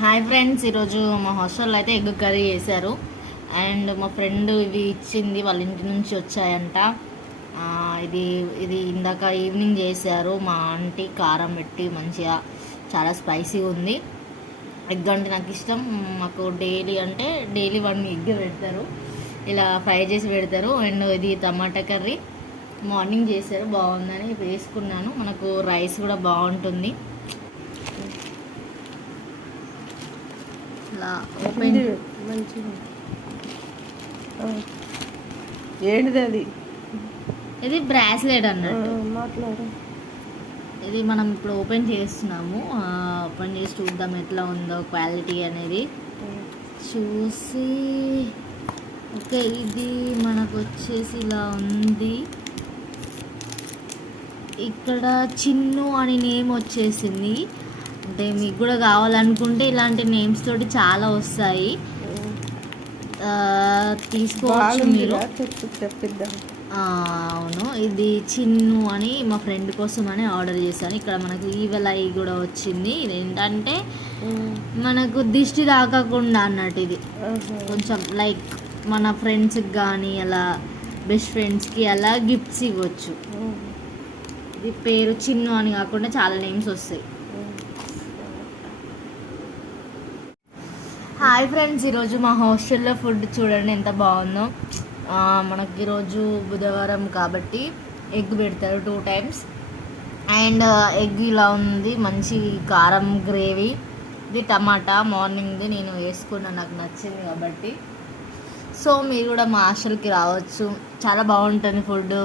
Hi friends, ఈరోజు మా హాస్టల్లో అయితే ఎగ్ కర్రీ చేశారు. అండ్ మా ఫ్రెండ్ ఇవి ఇచ్చింది, వాళ్ళ ఇంటి నుంచి వచ్చాయంట. ఇది ఇది ఇందాక ఈవినింగ్ చేశారు మా ఆంటీ, కారం పెట్టి మంచిగా, చాలా స్పైసీగా ఉంది. ఎగ్ అంటే నాకు ఇష్టం. మాకు డైలీ 1 ఎగ్ పెడతారు, ఇలా ఫ్రై చేసి పెడతారు. అండ్ ఇది టమాటా కర్రీ మార్నింగ్ చేశారు, బాగుందని వేసుకున్నాను. మనకు రైస్ కూడా బాగుంటుంది. ఇలా ఓపెన్ మంచిగా ఏంటిది అది? ఇది బ్రాస్లెట్ అన్నట్టు. మాట్లాడు. ఇది మనం ఇప్పుడు ఓపెన్ చేస్తున్నాము. ఓపెన్ చేసి చూద్దాం ఎట్లా ఉందో క్వాలిటీ అనేది చూసి. ఓకే, ఇది మనకు వచ్చేసి ఇలా ఉంది. ఇక్కడ చిన్ను అని నేమ్ వచ్చేసింది. అంటే మీకు కూడా కావాలనుకుంటే ఇలాంటి నేమ్స్ తోటి చాలా వస్తాయి, తీసుకోవచ్చు మీరు. అవును, ఇది చిన్ను అని మా ఫ్రెండ్ కోసం అని ఆర్డర్ చేశాను. ఇక్కడ మనకు ఈవెల్ ఐ కూడా వచ్చింది. ఇది ఏంటంటే మనకు దిష్టి తాకకుండా అన్నట్టు. ఇది కొంచెం లైక్ మన ఫ్రెండ్స్కి కానీ అలా బెస్ట్ ఫ్రెండ్స్కి అలా గిఫ్ట్స్ ఇవ్వచ్చు. ఇది పేరు చిన్ను అని కాకుండా చాలా నేమ్స్ వస్తాయి. హాయ్ ఫ్రెండ్స్, ఈరోజు మా హాస్టల్లో ఫుడ్ చూడండి ఎంత బాగుందో. మనకి ఈరోజు బుధవారం కాబట్టి ఎగ్ పెడతారు 2 times. అండ్ ఎగ్ ఇలా ఉంది, మంచి కారం గ్రేవీ. ఇది టమాటా మార్నింగ్ది నేను వేసుకున్నాను, నాకు నచ్చింది కాబట్టి. సో మీరు కూడా మా హాస్టల్కి రావచ్చు, చాలా బాగుంటుంది ఫుడ్.